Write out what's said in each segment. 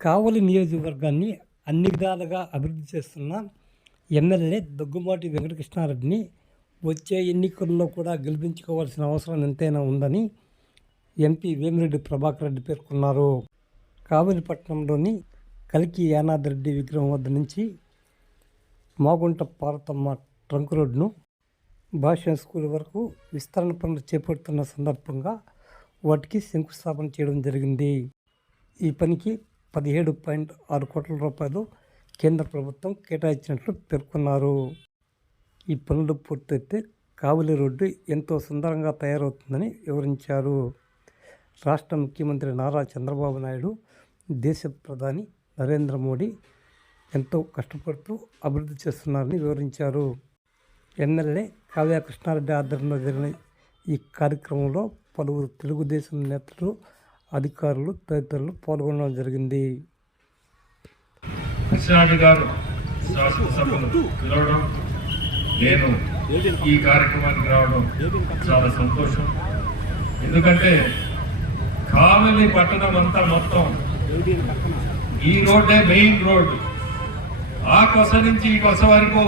కావలి నియోజకవర్గాన్ని అన్ని విధాలుగా అభివృద్ధి చేస్తున్న ఎమ్మెల్యే దగ్గుమాటి వెంకటకృష్ణారెడ్డిని వచ్చే ఎన్నికల్లో కూడా గెలిపించుకోవాల్సిన అవసరం ఎంతైనా ఉందని ఎంపీ వేమిరెడ్డి ప్రభాకర్ రెడ్డి పేర్కొన్నారు. కావలిపట్నంలోని కలికి యానాదిరెడ్డి విగ్రహం వద్ద నుంచి మాగుంట పార్వతమ్మ ట్రంక్ రోడ్ను భాష స్కూల్ వరకు విస్తరణ పనులు చేపడుతున్న సందర్భంగా వాటికి శంకుస్థాపన చేయడం జరిగింది. ఈ పనికి పదిహేడు పాయింట్ ఆరు కోట్ల రూపాయలు కేంద్ర ప్రభుత్వం కేటాయించినట్లు పేర్కొన్నారు. ఈ పనులు పూర్తయితే కావలి రోడ్డు ఎంతో సుందరంగా తయారవుతుందని వివరించారు. రాష్ట్ర ముఖ్యమంత్రి నారా చంద్రబాబు నాయుడు దేశ ప్రధాని నరేంద్ర మోడీ ఎంతో కష్టపడుతూ అభివృద్ధి చేస్తున్నారని వివరించారు. ఎమ్మెల్యే కావ్య కృష్ణారెడ్డి ఆధ్వర్యంలో జరిగిన ఈ కార్యక్రమంలో పలువురు తెలుగుదేశం నేతలు అధికారులు తదితరులు పాల్గొనడం జరిగింది. కృష్ణారెడ్డి గారు శాసనసభను పిలవడం నేను ఈ కార్యక్రమానికి రావడం చాలా సంతోషం. ఎందుకంటే కావలి పట్టణం అంతా మొత్తం ఈ రోడ్డే మెయిన్ రోడ్ ఆ కొస నుంచి ఈ కొస వరకు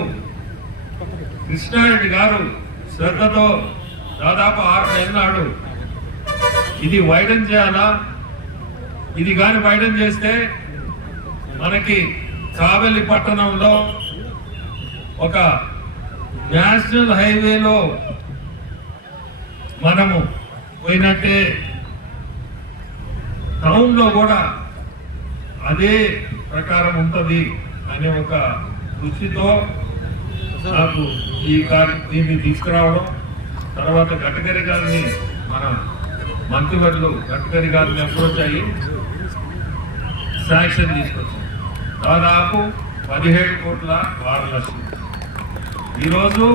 కృష్ణారెడ్డి గారు శ్రద్ధతో దాదాపు ఆరు నెలనాడు ఇది వైడన్ చేయాలా ఇది కానీ వైడన్ చేస్తే మనకి కావెలి పట్టణంలో ఒక నేషనల్ హైవేలో మనము పోయినట్టే టౌన్లో కూడా అదే ప్రకారం ఉంటుంది అనే ఒక దృష్టితో నాకు ఈ కార్య దీన్ని తీసుకురావడం తర్వాత గడ్కరీ గారిని మనం మంత్రివర్యులు గడ్కరీ గారిని అప్రోచ్ అయ్యి శాంక్షన్ తీసుకొచ్చారు. దాదాపు పదిహేడు కోట్ల ఆరు లక్షలు ఈరోజు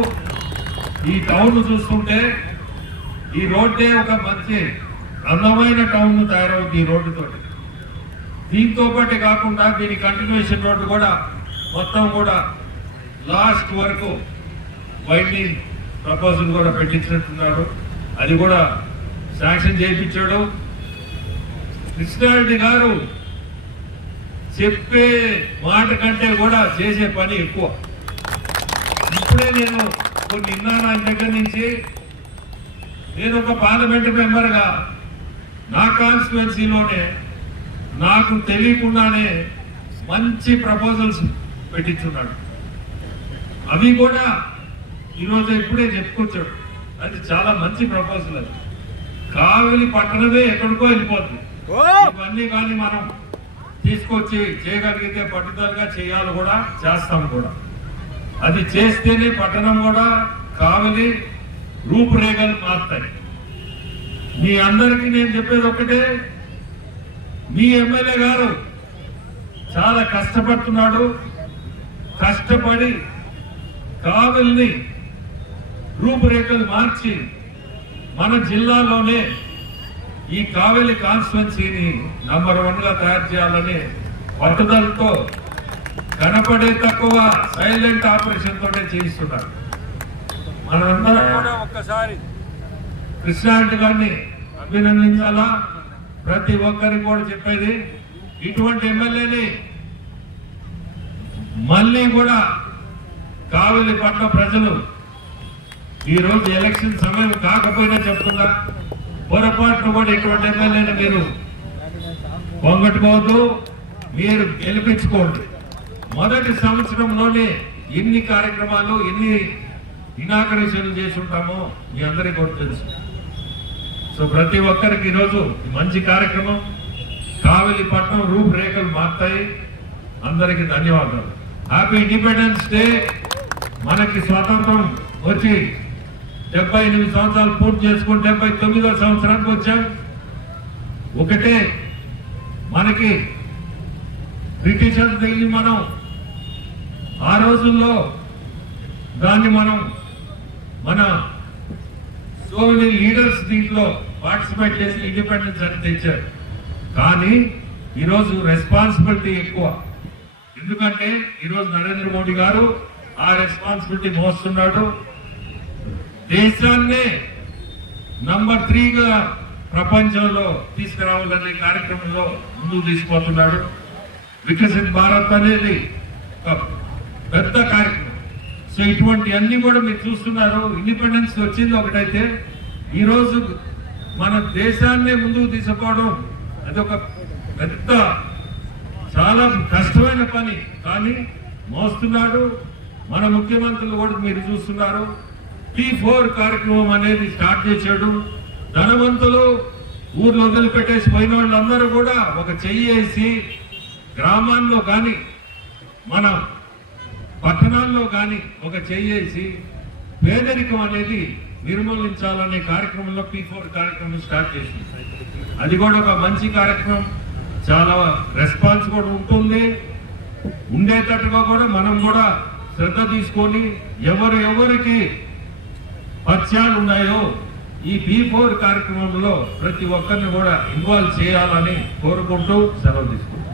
ఈ టౌన్ చూస్తుంటే ఈ రోడ్డే ఒక మంచి అందమైన టౌన్ తయారవుతుంది ఈ రోడ్డుతో దీంతో పాటు కాకుండా దీని కంటిన్యూషన్ రోడ్డు కూడా మొత్తం కూడా లాస్ట్ వరకు వైండింగ్ ప్రపోజల్ కూడా పెట్టించినట్టున్నారు. అది కూడా శాంక్షన్ చేయించాడు కృష్ణారెడ్డి గారు చెప్పే మాట కంటే కూడా చేసే పని ఎక్కువ. ఇప్పుడే నేను కొన్ని విన్నాను ఆయన దగ్గర నుంచి నేను ఒక పార్లమెంట్ మెంబర్గా నా కాన్స్టిట్యున్సీలోనే నాకు తెలియకుండానే మంచి ప్రపోజల్స్ పెట్టించున్నాడు. అవి కూడా ఈరోజు ఇప్పుడే చెప్పుకొచ్చాడు. అది చాలా మంచి ప్రపోజల్ అది. కావలి పట్టణమే ఎక్కడికో వెళ్ళిపోతుంది. ఇవన్నీ కానీ మనం తీసుకొచ్చి చేయగలిగితే పట్టుదలగా చేయాలి కూడా చేస్తాం కూడా. అది చేస్తేనే పట్టణం కూడా కావలి రూపురేఖలు మారుతాయి. మీ అందరికీ నేను చెప్పేది ఒకటే మీ ఎమ్మెల్యే గారు చాలా కష్టపడుతున్నాడు కష్టపడి కావలిని రూపురేఖలు మార్చి మన జిల్లాలోనే ఈ కావలి కాన్స్టిట్యున్సీని నంబర్ వన్గా తయారు చేయాలని పట్టుదలతో కనపడే తక్కువ సైలెంట్ ఆపరేషన్ తోటే చేయిస్తున్నారు. మనందరం కూడా ఒక్కసారి కృష్ణారెడ్డి గారిని అభినందించాలా? ప్రతి ఒక్కరికి కూడా చెప్పేది ఇటువంటి ఎమ్మెల్యేని మళ్ళీ కూడా కావలి పట్ల ప్రజలు ఈ రోజు ఎలక్షన్ సమయం కాకపోయినా చెప్తున్నా పొరపాటును కూడా ఇటువంటి ఎమ్మెల్యేని మీరు పొంగట్టుకోవద్దు మీరు గెలిపించుకోండి. మొదటి సంవత్సరంలోనే ఎన్ని కార్యక్రమాలు ఎన్ని ఇనాగరేషన్లు చేసి ఉంటామో మీ అందరికీ కూడా తెలుసు. సో ప్రతి ఒక్కరికి ఈరోజు మంచి కార్యక్రమం కావలి పట్నం రూపురేఖలు మారుతాయి. అందరికీ ధన్యవాదాలు. హ్యాపీ ఇండిపెండెన్స్ డే మనకి స్వాతంత్రం వచ్చి డెబ్బై ఎనిమిది సంవత్సరాలు పూర్తి చేసుకుని డెబ్బై తొమ్మిదో సంవత్సరానికి వచ్చాం. ఒకటే మనకి బ్రిటిషర్స్ తగిలి మనం ఆ రోజుల్లో దాన్ని మనం మన సో మెనీ లీడర్స్ దీంట్లో పార్టిసిపేట్ చేసి ఇండిపెండెన్స్ అని తెచ్చారు. కానీ ఈరోజు రెస్పాన్సిబిలిటీ ఎక్కువ. ఎందుకంటే ఈరోజు నరేంద్ర మోడీ గారు ఆ రెస్పాన్సిబిలిటీ మోస్తున్నాడు. దేశాన్నే నంబర్ త్రీగా ప్రపంచంలో తీసుకురావాలనే కార్యక్రమంలో ముందుకు తీసుకుపోతున్నాడు. వికసిత్ భారత్ అనేది ఒక పెద్ద కార్యక్రమం. సో ఇటువంటి అన్ని కూడా మీరు చూస్తున్నారు. ఇండిపెండెన్స్ వచ్చింది ఒకటైతే ఈరోజు మన దేశాన్నే ముందుకు తీసుకుపోవడం అదొక పెద్ద చాలా కష్టమైన పని. కానీ మోస్తున్నాడు. మన ముఖ్యమంత్రులు కూడా మీరు చూస్తున్నారు. టీ ఫోర్ కార్యక్రమం అనేది స్టార్ట్ చేశాడు. ధనవంతులు ఊర్లో వదిలిపెట్టేసి పోయిన వాళ్ళందరూ కూడా ఒక చెయ్యి వేసి గ్రామాల్లో కానీ మన పట్టణాల్లో కానీ ఒక చెయ్యేసి పేదరికం అనేది నిర్మూలించాలనే కార్యక్రమంలో పీ ఫోర్ కార్యక్రమం స్టార్ట్ చేసింది. అది కూడా ఒక మంచి కార్యక్రమం. చాలా రెస్పాన్స్ కూడా ఉంటుంది. ఉండేటట్టుగా కూడా మనం కూడా శ్రద్ధ తీసుకొని ఎవరు ఎవరికి పరిచయాలు ఉన్నాయో ఈ బీ ఫోర్ కార్యక్రమంలో ప్రతి ఒక్కరిని కూడా ఇన్వాల్వ్ చేయాలని కోరుకుంటూ సెలవు తీసుకుంటాం